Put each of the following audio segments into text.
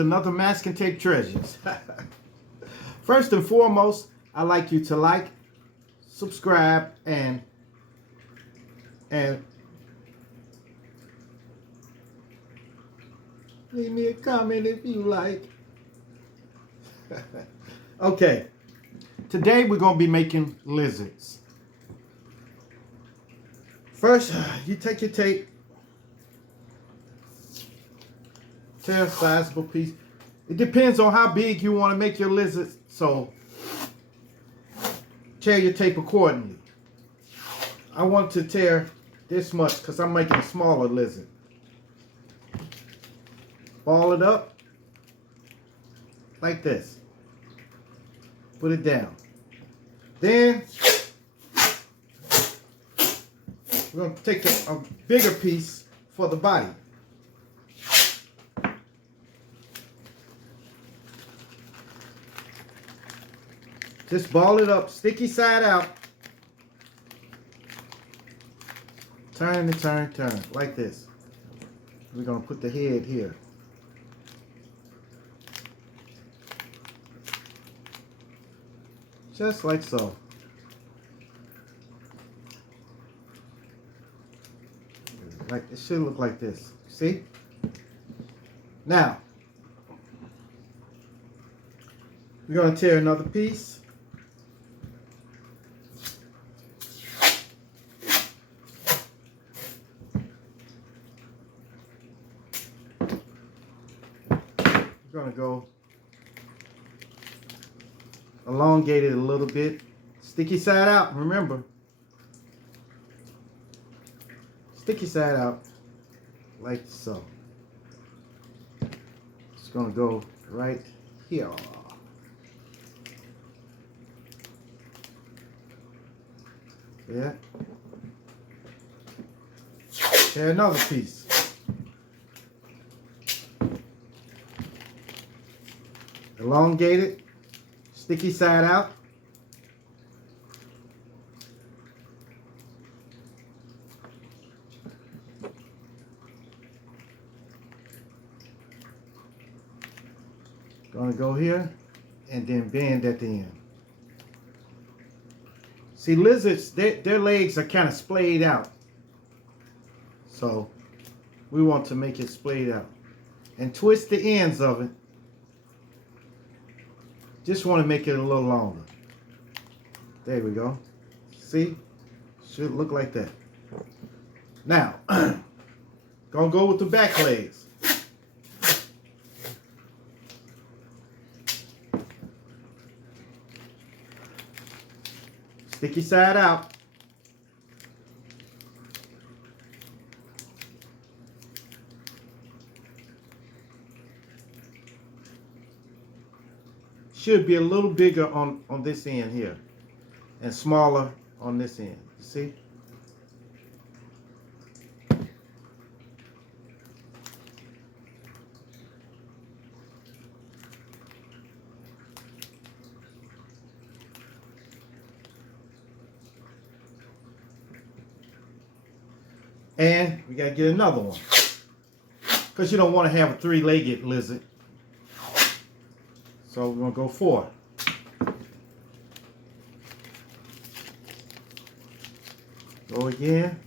to another Masking Tape Treasures. First and foremost, I'd like you to like, subscribe, and leave me a comment if you like. Okay, today we're going to be making lizards. First, you take your tape, tear a sizable piece. It depends on how big you want to make your lizards, so tear your tape accordingly. I want to tear this much because I'm making a smaller lizard. Ball it up like this. Put it down. Then we're going to take a bigger piece for the body. Just ball it up, sticky side out. Turn and turn, turn, like this. We're going to put the head here. Just like so. Like it should look like this. See? Now, we're going to tear another piece. We're going to go elongate it a little bit. Sticky side out, remember. Sticky side out, like so. It's going to go right here. Yeah. Tear another piece. Elongate it. Sticky side out. Gonna go here and then bend at the end. See, lizards, their legs are kind of splayed out. So we want to make it splayed out. And twist the ends of it. Just want to make it a little longer. There we go. See? Should look like that. Now, gonna go with the back legs. Sticky side out. Should be a little bigger on this end here and smaller on this end. You see? And we gotta get another one because you don't want to have a three-legged lizard. So we're going to go 4. Go again.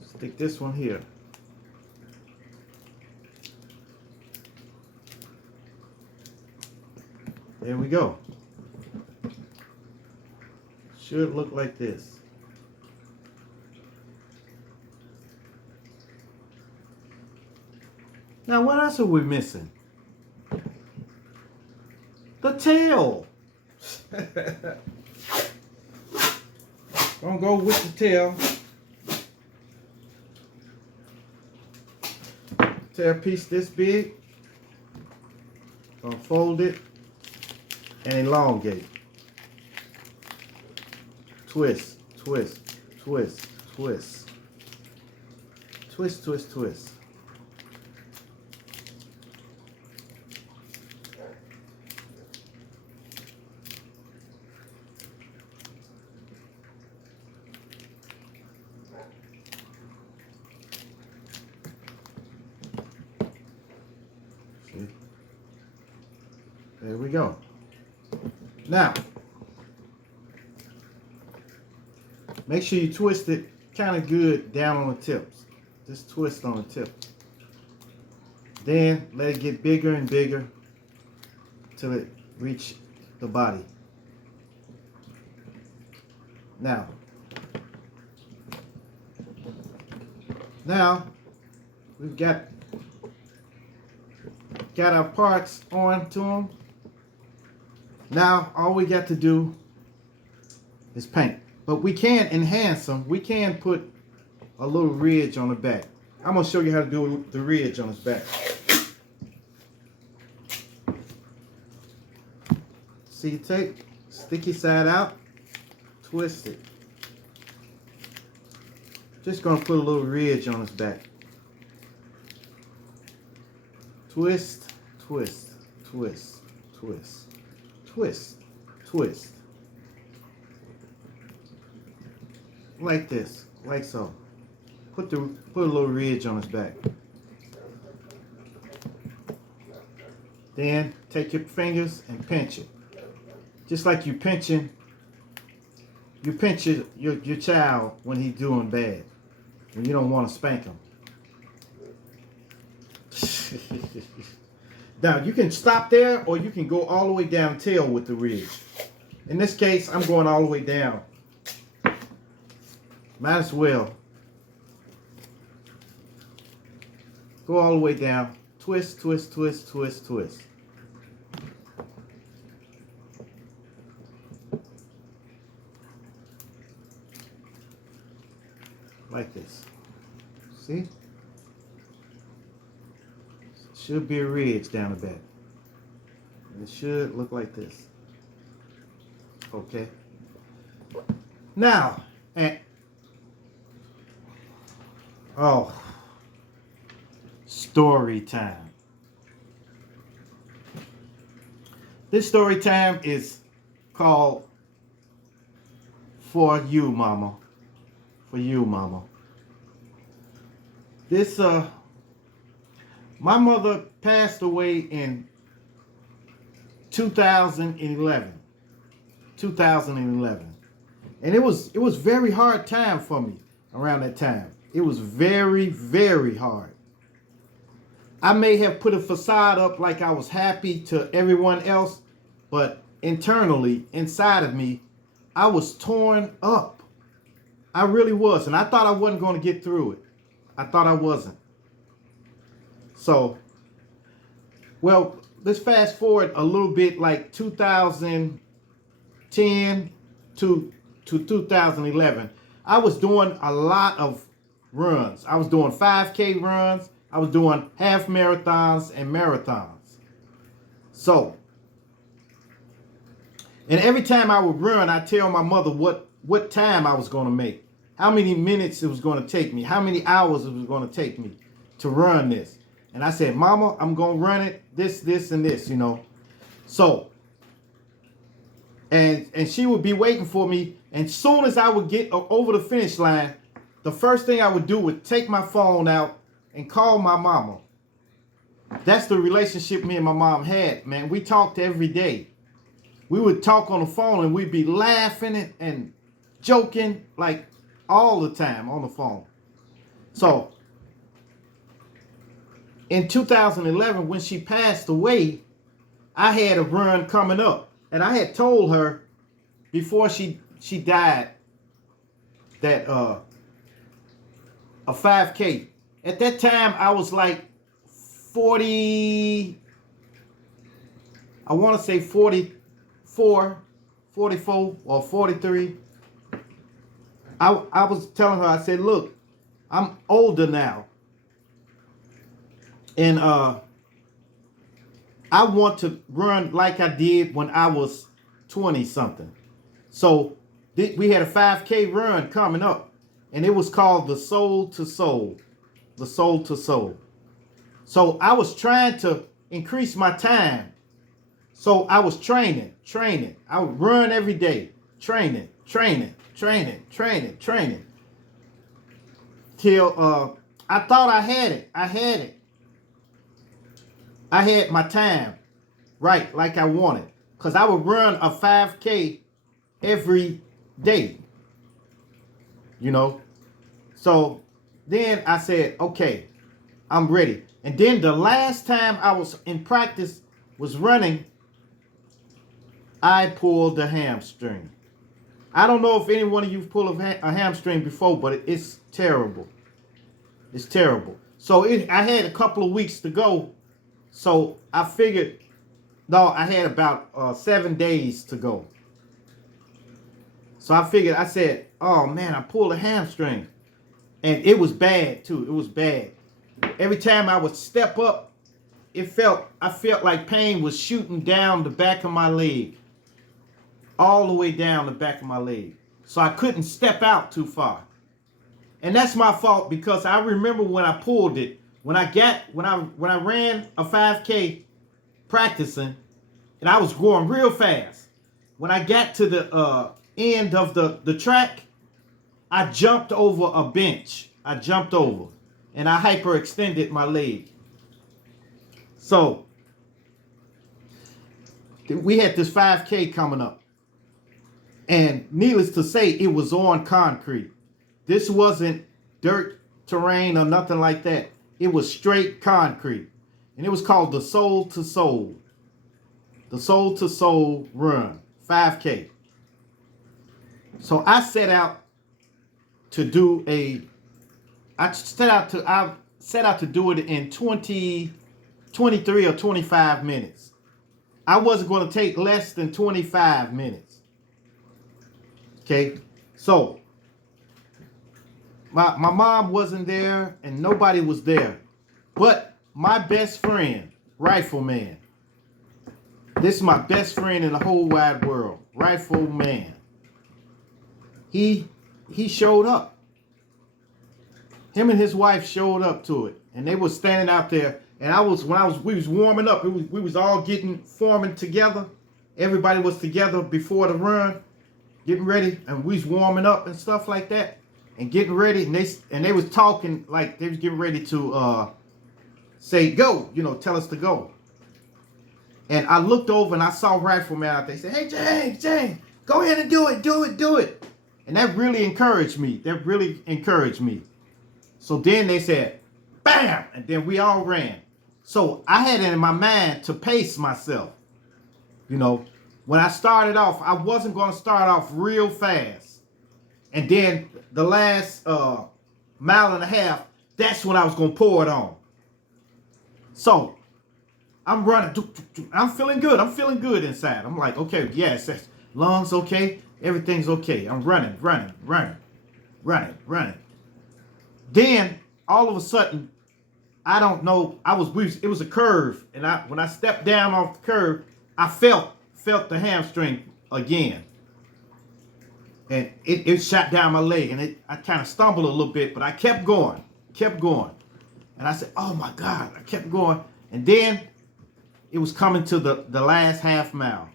Stick this one here. There we go. Should look like this. Now what else are we missing? The tail. Gonna go with the tail. Tear a piece this big. Gonna fold it and elongate. Twist, twist, twist, twist. Twist, twist, twist. There we go. Now, make sure you twist it kind of good down on the tips. Just twist on the tip. Then let it get bigger and bigger till it reach the body. Now we've got our parts onto them. Now all we got to do is paint. But we can enhance them. We can put a little ridge on the back. I'm going to show you how to do the ridge on his back. See your tape? Sticky side out. Twist it. Just going to put a little ridge on his back. Twist, twist, twist, twist, twist, twist. Like this, like so. Put a little ridge on his back. Then take your fingers and pinch it. Just like you pinch your child when he's doing bad. When you don't want to spank him. Now you can stop there or you can go all the way down tail with the ridge. In this case, I'm going all the way down. Might as well. Go all the way down. Twist, twist, twist, twist, twist. Like this. See? Should be a ridge down the back. And it should look like this. Okay. Now, story time. This story time is called For You Mama. For You Mama. This my mother passed away in 2011. 2011. And it was very hard time for me around that time. It was very, very hard. I may have put a facade up like I was happy to everyone else, but internally, inside of me, I was torn up. I really was. And I thought I wasn't going to get through it. I thought I wasn't. So, well, let's fast forward a little bit, like 2010 to 2011. I was doing a lot of runs. I was doing 5K runs. I was doing half marathons and marathons. So, and every time I would run, I tell my mother what time I was going to make, how many minutes it was going to take me, how many hours it was going to take me to run this. And I said, Mama, I'm going to run it this, and this, you know. So, and she would be waiting for me. And as soon as I would get over the finish line, the first thing I would do was take my phone out and call my mama. That's the relationship me and my mom had, man. We talked every day. We would talk on the phone and we'd be laughing and joking like all the time on the phone. So, in 2011, when she passed away, I had a run coming up. And I had told her before she died that a 5K. At that time, I was like 40, I want to say 44 or 43. I was telling her, I said, look, I'm older now. And I want to run like I did when I was 20 something. So we had a 5K run coming up, and it was called the Soul to Soul. The Soul to Soul. So I was trying to increase my time. So I was training. I would run every day. Training. Till I thought I had it. I had my time right like I wanted. Because I would run a 5K every day, you know. So then I said, okay, I'm ready. And then the last time I was in practice was running, I pulled the hamstring. I don't know if any one of you pulled a hamstring before, but it's terrible. It's terrible. So I had a couple of weeks to go. So I figured, no, I had about 7 days to go. So I figured, I said, oh man, I pulled a hamstring. And it was bad too. It was bad. Every time I would step up, I felt like pain was shooting down the back of my leg. All the way down the back of my leg. So I couldn't step out too far. And that's my fault, because I remember when I pulled it, when I ran a 5K practicing, and I was going real fast. When I got to the end of the track, I jumped over a bench. I jumped over, and I hyperextended my leg. So we had this 5K coming up. And needless to say, it was on concrete. This wasn't dirt terrain or nothing like that. It was straight concrete. And it was called the Soul to Soul. The Soul to Soul Run, 5K. So I set out to do I set out to do it in 23 or 25 minutes. I wasn't going to take less than 25 minutes. Okay, so my mom wasn't there and nobody was there, but my best friend, Rifleman. This is my best friend in the whole wide world, Rifleman. He showed up. Him and his wife showed up to it, and they were standing out there. And we was warming up. We was all forming together. Everybody was together before the run, getting ready, and we was warming up and stuff like that, and getting ready. And they was talking like they was getting ready to say go, tell us to go. And I looked over and I saw Rifleman out there. He said, "Hey James, go ahead and do it." And that really encouraged me. So then they said, bam, and then we all ran. So I had it in my mind to pace myself. When I started off, I wasn't going to start off real fast. And then the last mile and a half, that's when I was going to pour it on. So I'm running. I'm feeling good. I'm feeling good inside. I'm like, okay, yes, lungs okay. Everything's okay. I'm running. Then all of a sudden, I don't know. It was a curve, and when I stepped down off the curve, I felt the hamstring again, and it shot down my leg, and I kind of stumbled a little bit, but I kept going, and I said, "Oh my God!" I kept going, and then it was coming to the last half mile,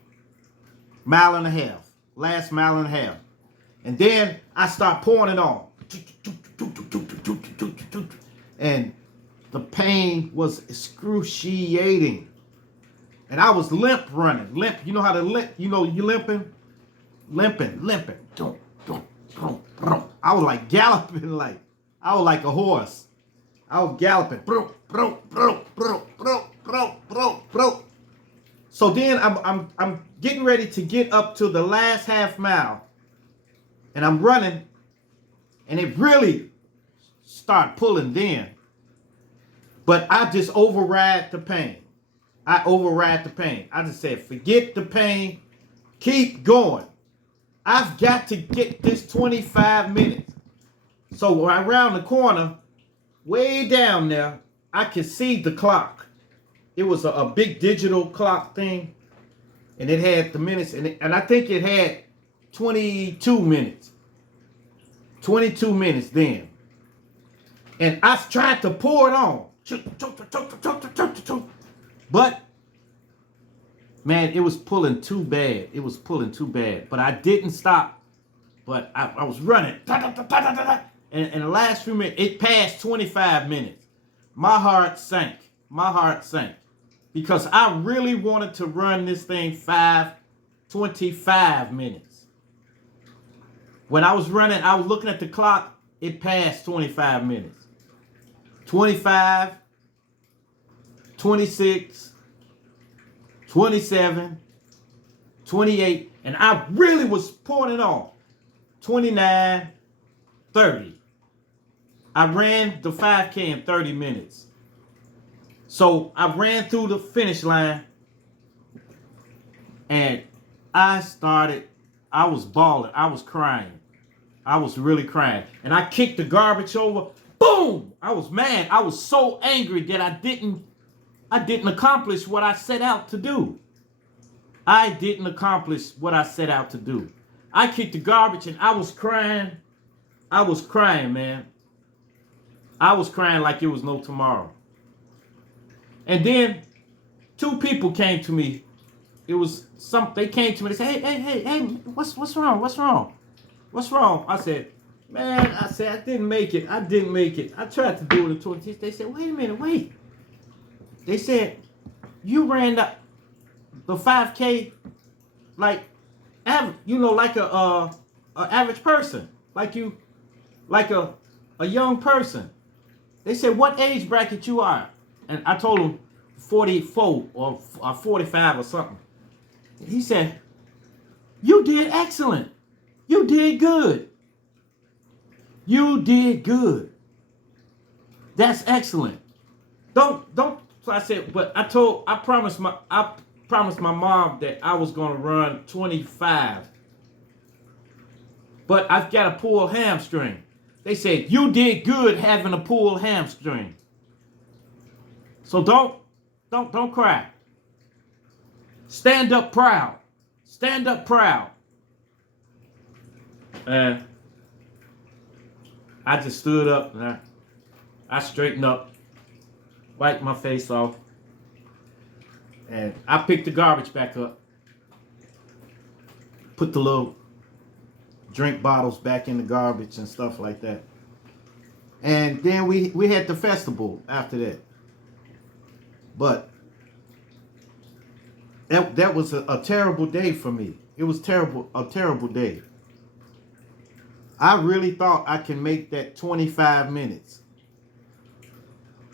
last mile and a half, and then I start pouring it on. And the pain was excruciating. And I was running. You know how to limp? You limping? Limping. I was like galloping, I was like a horse. I was galloping. So then I'm getting ready to get up to the last half mile. And I'm running. And it really started pulling then. But I just override the pain. I just said, forget the pain. Keep going. I've got to get this 25 minutes. So around the corner, way down there, I could see the clock. It was a big digital clock thing. And it had the minutes. And I think it had 22 minutes. 22 minutes then. And I tried to pour it on. But, man, it was pulling too bad. But I didn't stop. But I was running. And in the last few minutes, it passed 25 minutes. My heart sank. because I really wanted to run this thing 25 minutes. When I was running, I was looking at the clock, it passed 25 minutes. 25, 26, 27, 28, and I really was pouring it on. 29, 30. I ran the 5K in 30 minutes. So I ran through the finish line and I was bawling. I was crying. I was really crying. And I kicked the garbage over. Boom! I was mad. I was so angry that I didn't accomplish what I set out to do. I didn't accomplish what I set out to do. I kicked the garbage and I was crying. I was crying, man. I was crying like it was no tomorrow. And then 2 people came to me. They came to me. They said, hey, what's wrong? What's wrong? What's wrong? I said, man, I didn't make it. I tried to do it in 20. They said, wait a minute, wait. They said, you ran the 5K like like a average person, like a young person. They said, what age bracket you are? And I told him 44 or 45 or something. He said, you did excellent. You did good. You did good. That's excellent. Don't. So I said, but I promised my mom that I was going to run 25. But I've got a pulled hamstring. They said, you did good having a pulled hamstring. So don't cry. Stand up proud. Stand up proud. And I just stood up and I straightened up, wiped my face off, and I picked the garbage back up, put the little drink bottles back in the garbage and stuff like that. And then we had the festival after that. But that was a terrible day for me. It was a terrible day. I really thought I can make that 25 minutes.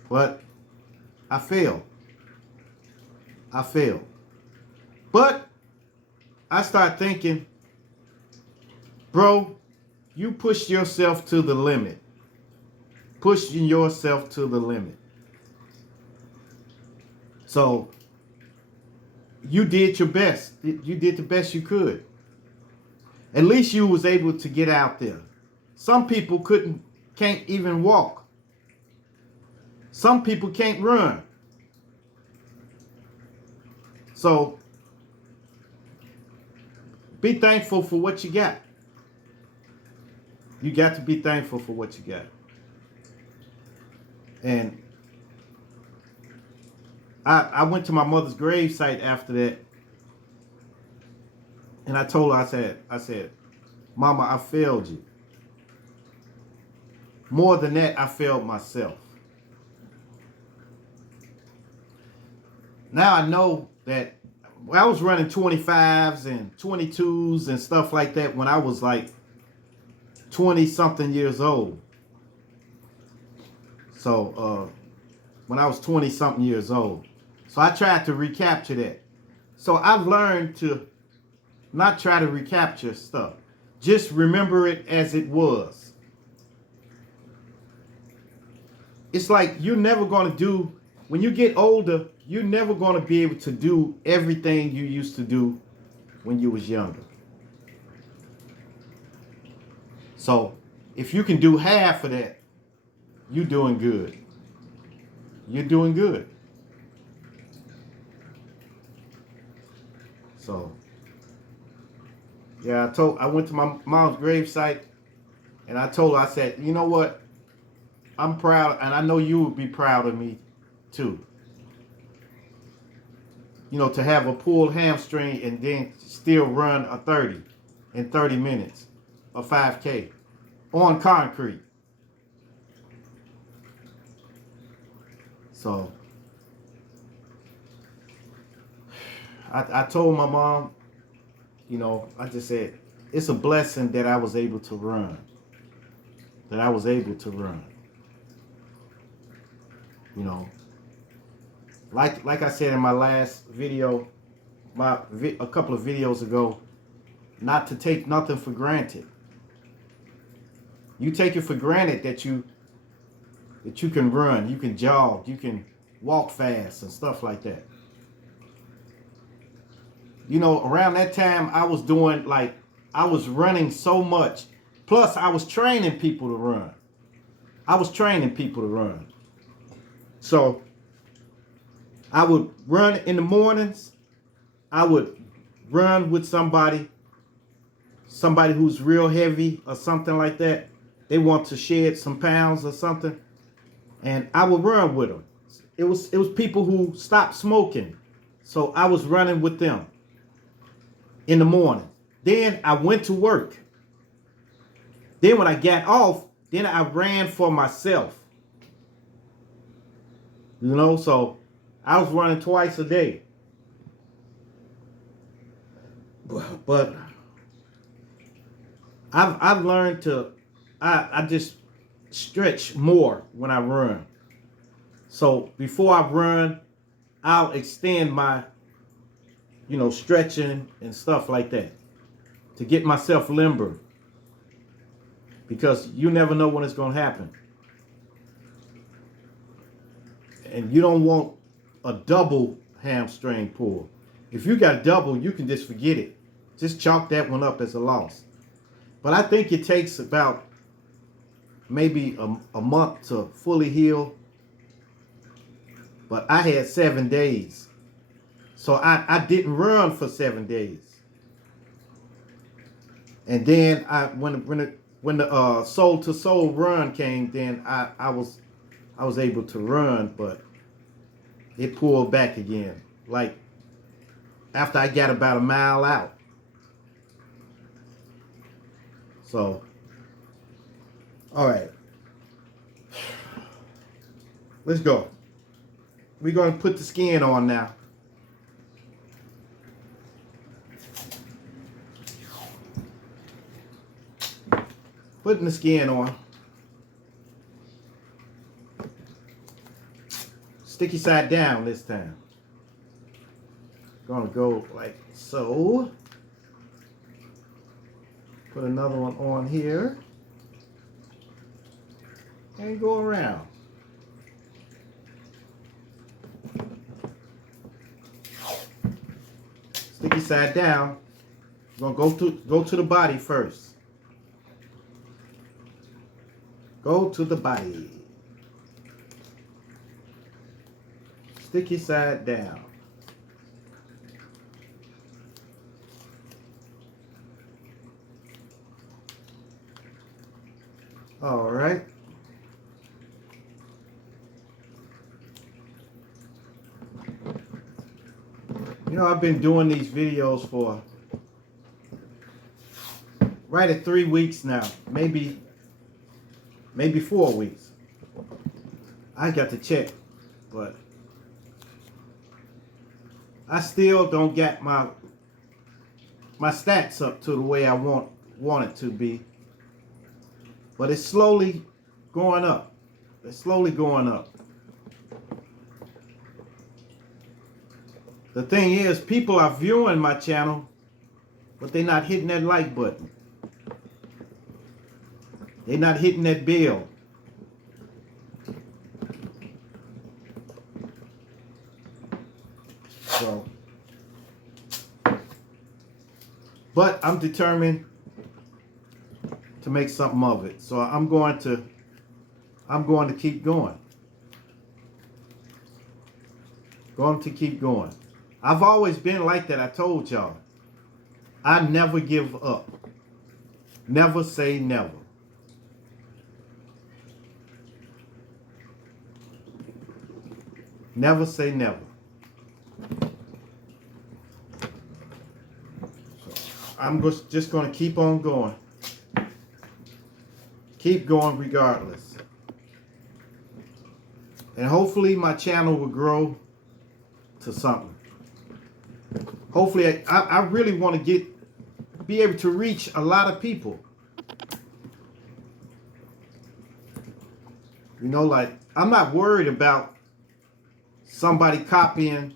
But I failed. But I started thinking, bro, you pushed yourself to the limit. Pushing yourself to the limit. So you did your best. You did the best you could. At least you was able to get out there. Some people can't even walk. Some people can't run. So be thankful for what you got. You got to be thankful for what you got. And I went to my mother's gravesite after that. And I told her, I said, Mama, I failed you. More than that, I failed myself. Now I know that I was running 25s and 22s and stuff like that when I was like 20-something years old. So when I was 20-something years old. So I tried to recapture that. So I've learned to not try to recapture stuff. Just remember it as it was. It's like you're never going to do, when you get older, you're never going to be able to do everything you used to do when you was younger. So if you can do half of that, you're doing good. You're doing good. So, yeah, I went to my mom's gravesite and I told her, I said, you know what? I'm proud, and I know you would be proud of me too. You know, to have a pulled hamstring and then still run a 30 in 30 minutes, a 5K on concrete. So I told my mom, you know, I just said, it's a blessing that I was able to run. That I was able to run. You know, like I said in my last video, a couple of videos ago, not to take nothing for granted. You take it for granted that you can run, you can jog, you can walk fast and stuff like that. You know, around that time I was doing I was running so much. Plus I was training people to run. I was training people to run. So I would run in the mornings. I would run with somebody who's real heavy or something like that. They want to shed some pounds or something, and I would run with them. It was people who stopped smoking, so I was running with them in the morning. Then I went to work. Then when I got off, then I ran for myself. You know, so I was running twice a day. But I've learned to I just stretch more when I run. So before I run, I'll extend my, you know, stretching and stuff like that to get myself limber, because you never know when it's going to happen. And you don't want a double hamstring pull. If you got a double, you can just forget it. Just chalk that one up as a loss. But I think it takes about maybe a month to fully heal. But I had 7 days. So I didn't run for 7 days. And then when the soul to soul run came, then I was able to run, but it pulled back again. Like after I got about a mile out. So, all right. Let's go. We're going to put the skin on now. Putting the skin on. Sticky side down this time. Gonna go like so. Put another one on here. And go around. Sticky side down. We're gonna go to the body first. Go to the body. Sticky side down. All right. You know, I've been doing these videos for right at 3 weeks now, maybe 4 weeks. I got to check, but I still don't get my stats up to the way I want it to be. But it's slowly going up. It's slowly going up. The thing is, people are viewing my channel, but they're not hitting that like button. They're not hitting that bell. So, but I'm determined to make something of it. So I'm going to keep going. Going to keep going. I've always been like that. I told y'all. I never give up. Never say never. Never say never. So I'm just going to keep on going. Keep going regardless. And hopefully my channel will grow to something. Hopefully, I really want to be able to reach a lot of people. You know, like, I'm not worried about somebody copying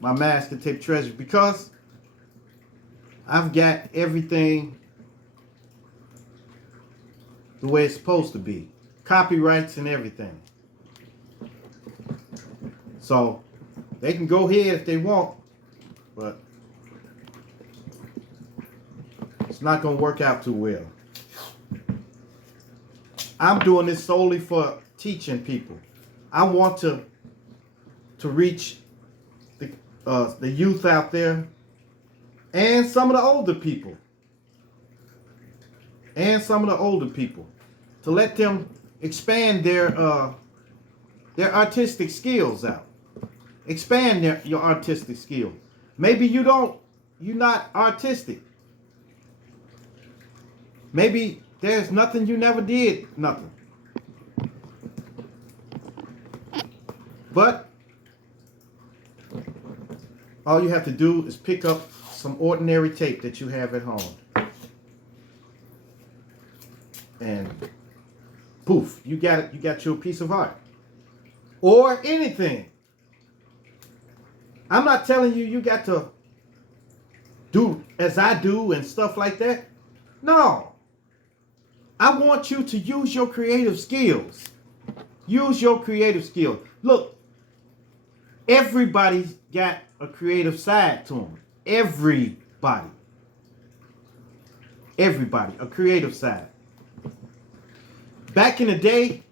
my masking tape treasure because I've got everything the way it's supposed to be. Copyrights and everything. So they can go ahead if they want, but it's not going to work out too well. I'm doing this solely for teaching people. I want to reach the youth out there and some of the older people. To let them expand their artistic skills out. Expand your artistic skill. Maybe you're not artistic. Maybe there's nothing you never did, nothing. But all you have to do is pick up some ordinary tape that you have at home. And poof, you got it. You got your piece of art. Or anything. I'm not telling you got to do as I do and stuff like that. No. I want you to use your creative skills. Use your creative skills. Look, everybody's got a creative side to them. Everybody, a creative side. Back in the day,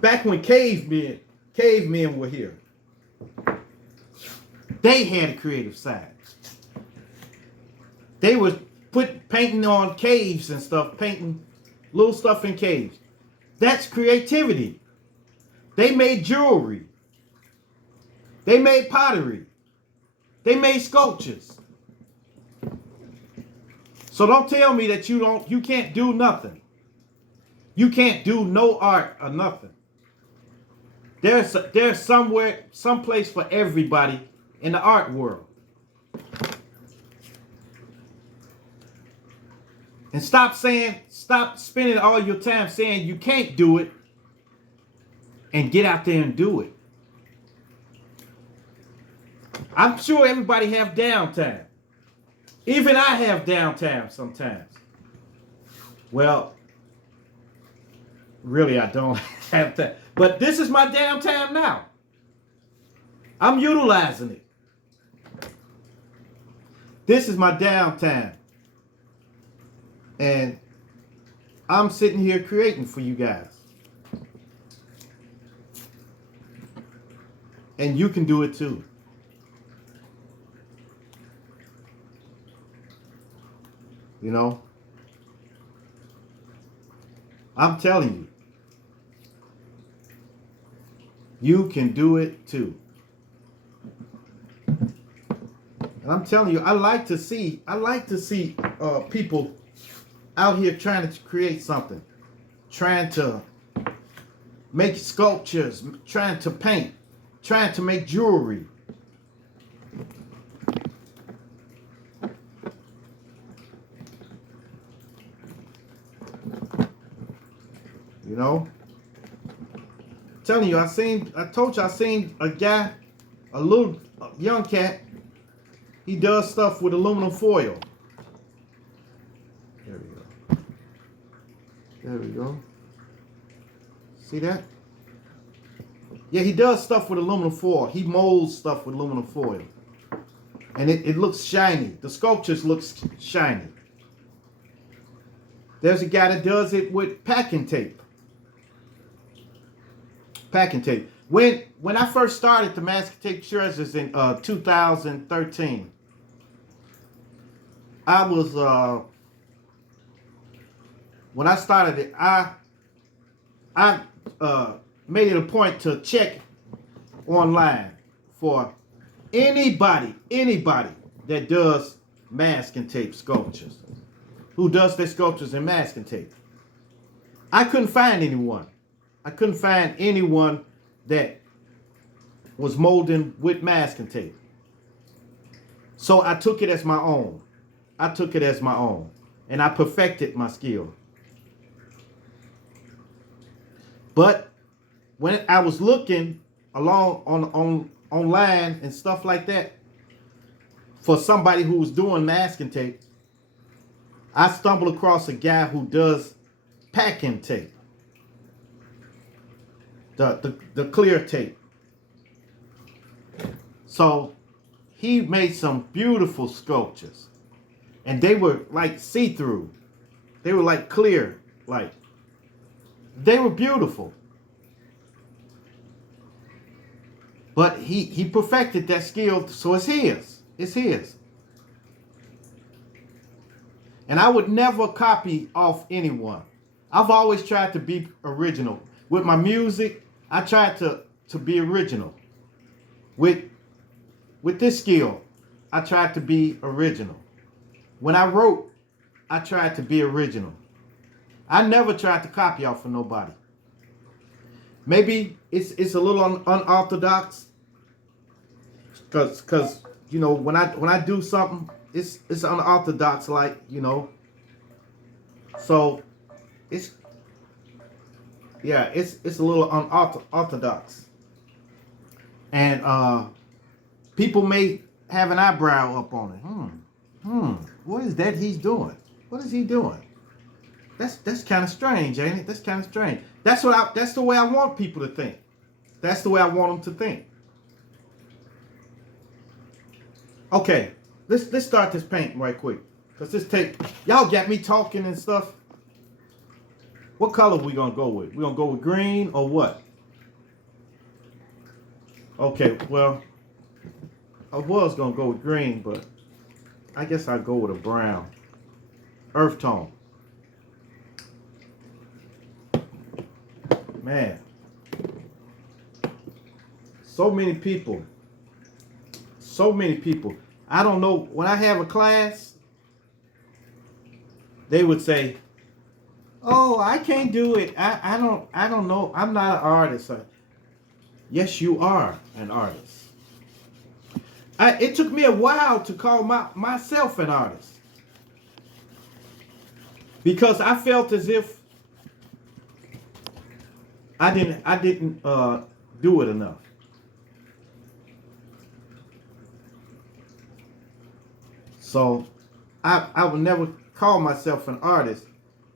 back when cavemen were here, they had a creative side. They was painting on caves and stuff, painting little stuff in caves. That's creativity. They made jewelry. They made pottery. They made sculptures. So don't tell me that you can't do nothing. You can't do no art or nothing. There's someplace for everybody in the art world. And stop spending all your time saying you can't do it and get out there and do it. I'm sure everybody have downtime. Even I have downtime sometimes. Well, really I don't have time. But this is my downtime now. I'm utilizing it. This is my downtime. And I'm sitting here creating for you guys. And you can do it too. You know? I'm telling you can do it too. And I'm telling you, I like to see people out here trying to create something, trying to make sculptures, trying to paint, trying to make jewelry. You know? I'm telling you, I told you I seen a guy, a young cat, he does stuff with aluminum foil. There we go. See that? Yeah, he does stuff with aluminum foil. He molds stuff with aluminum foil. And it looks shiny. The sculptures looks shiny. There's a guy that does it with packing tape. Packing tape. When I first started the Masking Tape Treasures in 2013, I was when I started it, I made it a point to check online for anybody that does masking tape sculptures, who does their sculptures in masking tape. I couldn't find anyone. I couldn't find anyone that was molding with masking tape. So I took it as my own. I took it as my own. And I perfected my skill. But when I was looking along on online and stuff like that for somebody who was doing masking tape, I stumbled across a guy who does packing tape. The clear tape. So he made some beautiful sculptures. And they were like see-through. They were like clear. Like, they were beautiful. But he perfected that skill, so it's his. It's his. And I would never copy off anyone. I've always tried to be original. With my music, I tried to be original. With this skill, I tried to be original. When I wrote, I tried to be original. I never tried to copy off of nobody. Maybe it's a little unorthodox, cause you know when I do something, it's unorthodox, like, you know. So it's a little unorthodox, and people may have an eyebrow up on it. What is that he's doing? What is he doing? That's kind of strange, ain't it? That's kind of strange. That's the way I want people to think. That's the way I want them to think. Okay, let's start this painting right quick. Cause this tape, y'all got me talking and stuff. What color we gonna go with? We gonna go with green or what? Okay, well, I was gonna go with green, but I guess I'll go with a brown. Earth tone. Man, so many people. I don't know, when I have a class, they would say, "Oh, I can't do it. I don't know. I'm not an artist." Yes, you are an artist. It took me a while to call myself an artist, because I felt as if I didn't do it enough. So I would never call myself an artist,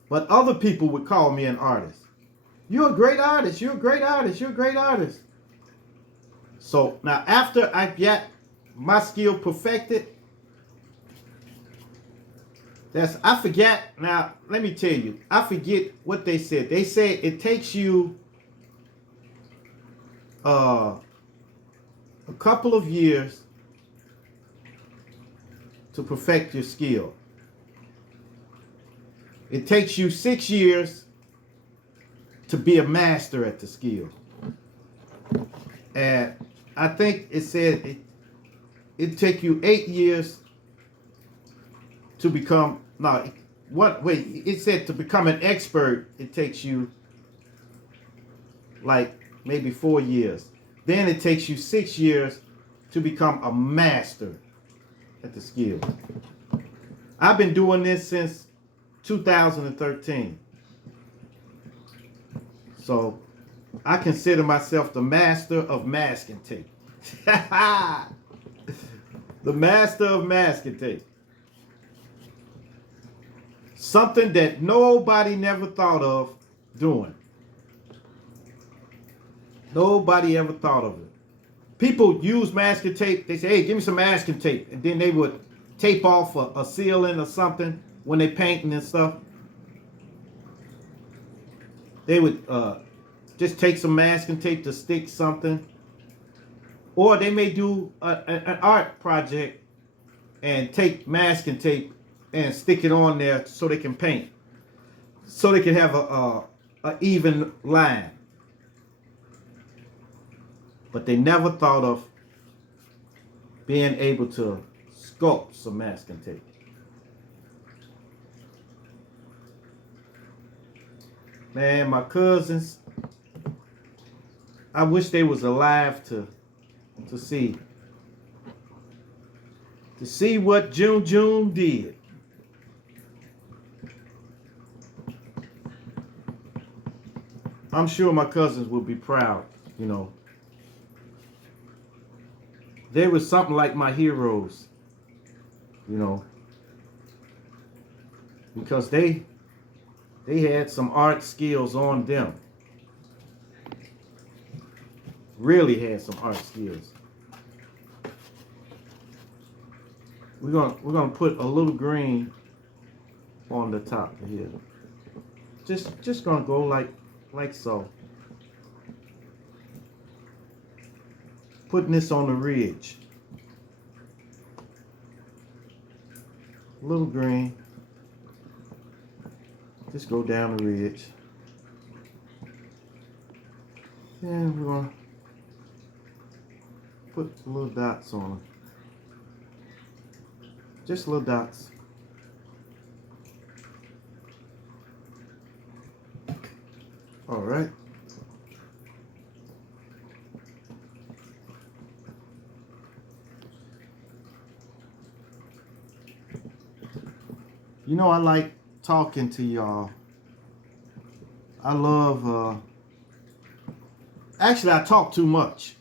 but other people would call me an artist. You're a great artist. You're a great artist. You're a great artist. So now after I got my skill perfected, I forget. Now let me tell you, I forget what they said. They said it takes you a couple of years to perfect your skill. It takes you 6 years to be a master at the skill. And I think it said it take you 8 years to become, no, what, wait, it said to become an expert, it takes you like maybe 4 years. Then it takes you 6 years to become a master at the skill. I've been doing this since 2013. So I consider myself the master of masking tape. The master of masking tape. Something that nobody never thought of doing. Nobody ever thought of it. People use masking tape. They say, "Hey, give me some masking tape." And then they would tape off a ceiling or something when they painting and stuff. They would just take some masking tape to stick something. Or they may do an art project and take masking tape and stick it on there so they can paint. So they can have a even line. But they never thought of being able to sculpt some masking tape. Man, my cousins, I wish they was alive to see. to see what June did. I'm sure my cousins will be proud, you know. They were something like my heroes, you know, because they had some art skills on them. Really had some art skills. We're gonna put a little green on the top of here. Just gonna go like so. Putting this on the ridge. A little green. Just go down the ridge. And we're gonna put little dots on them. Just little dots. All right. You know, I like talking to y'all. I love, actually I talk too much.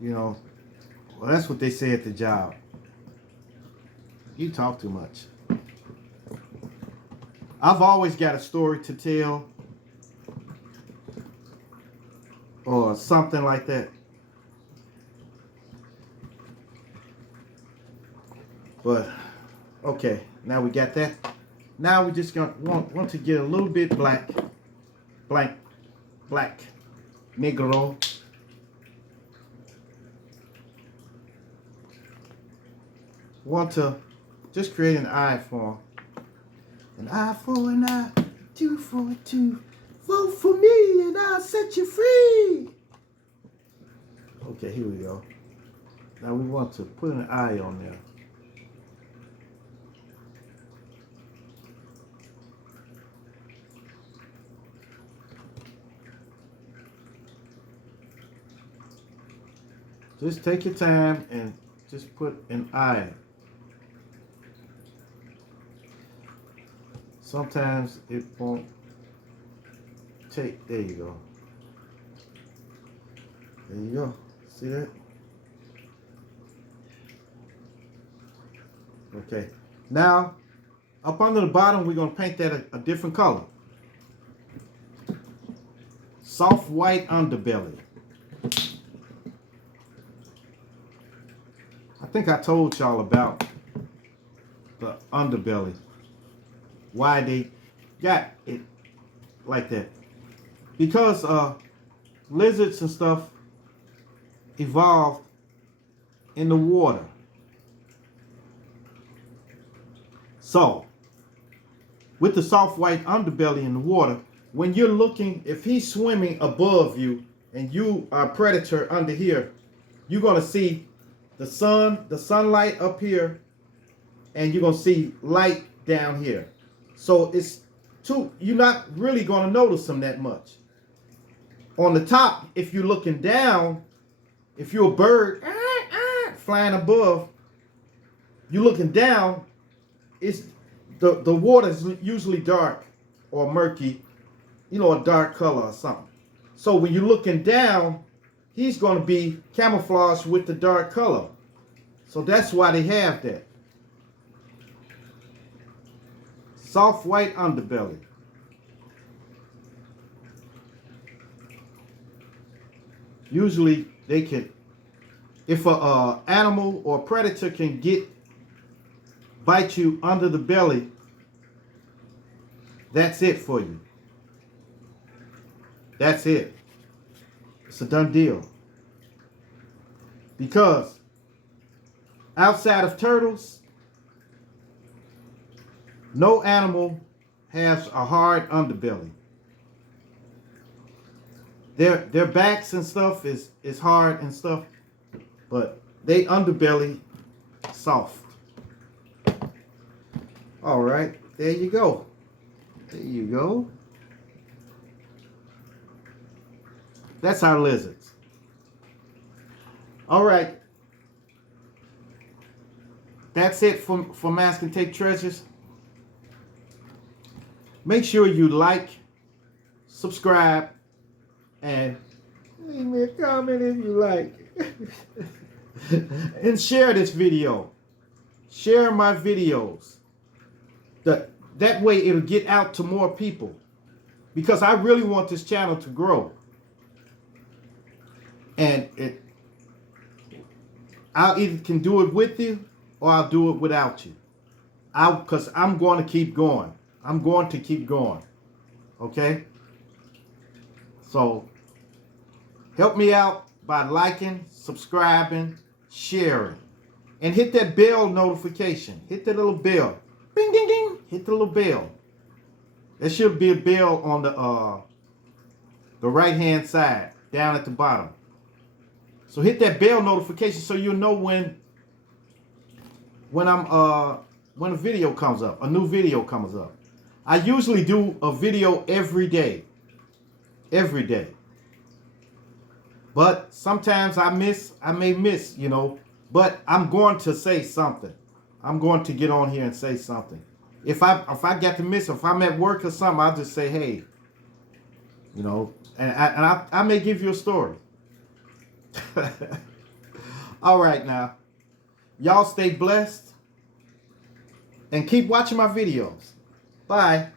You know, well, that's what they say at the job. You talk too much. I've always got a story to tell or something like that. But okay, now we got that. Now we just gonna want to get a little bit black, negro. Want to just create an eye for him. An eye for an eye, two for a two. Vote for me and I'll set you free. Okay, here we go. Now we want to put an eye on there. Just take your time and just put an eye. Sometimes it won't take. There you go. There you go. See that? Okay. Now, up under the bottom, we're going to paint that a different color. Soft white underbelly. I think I told y'all about the underbelly. Why they got it like that. Because lizards and stuff evolved in the water. So, with the soft white underbelly in the water, when you're looking, if he's swimming above you and you are a predator under here, you're going to see the sunlight up here, and you're going to see light down here. So you're not really going to notice them that much. On the top, if you're looking down, if you're a bird flying above, you're looking down, it's the water is usually dark or murky, you know, a dark color or something. So when you're looking down, he's going to be camouflaged with the dark color. So that's why they have that. Soft white underbelly. Usually they can, if a animal or predator can bite you under the belly, that's it for you. That's it. It's a done deal. Because outside of turtles, no animal has a hard underbelly. Their backs and stuff is hard and stuff, but they underbelly soft. All right, there you go. There you go. That's our lizards. All right. That's it for Mask and Tape Treasures. Make sure you like, subscribe, and leave me a comment if you like. And share this video. Share my videos. That way it'll get out to more people. Because I really want this channel to grow. And I either can do it with you or I'll do it without you. Because I'm going to keep going. I'm going to keep going. Okay? So, help me out by liking, subscribing, sharing. And hit that bell notification. Hit that little bell. Bing, ding, ding. Hit the little bell. There should be a bell on the right-hand side, down at the bottom. So hit that bell notification so you'll know when a video comes up, a new video comes up. I usually do a video every day. Every day. But sometimes I may miss, you know. But I'm going to say something. I'm going to get on here and say something. If I get to miss, if I'm at work or something, I'll just say, hey, you know, and I may give you a story. All right now. Y'all stay blessed and keep watching my videos. Bye.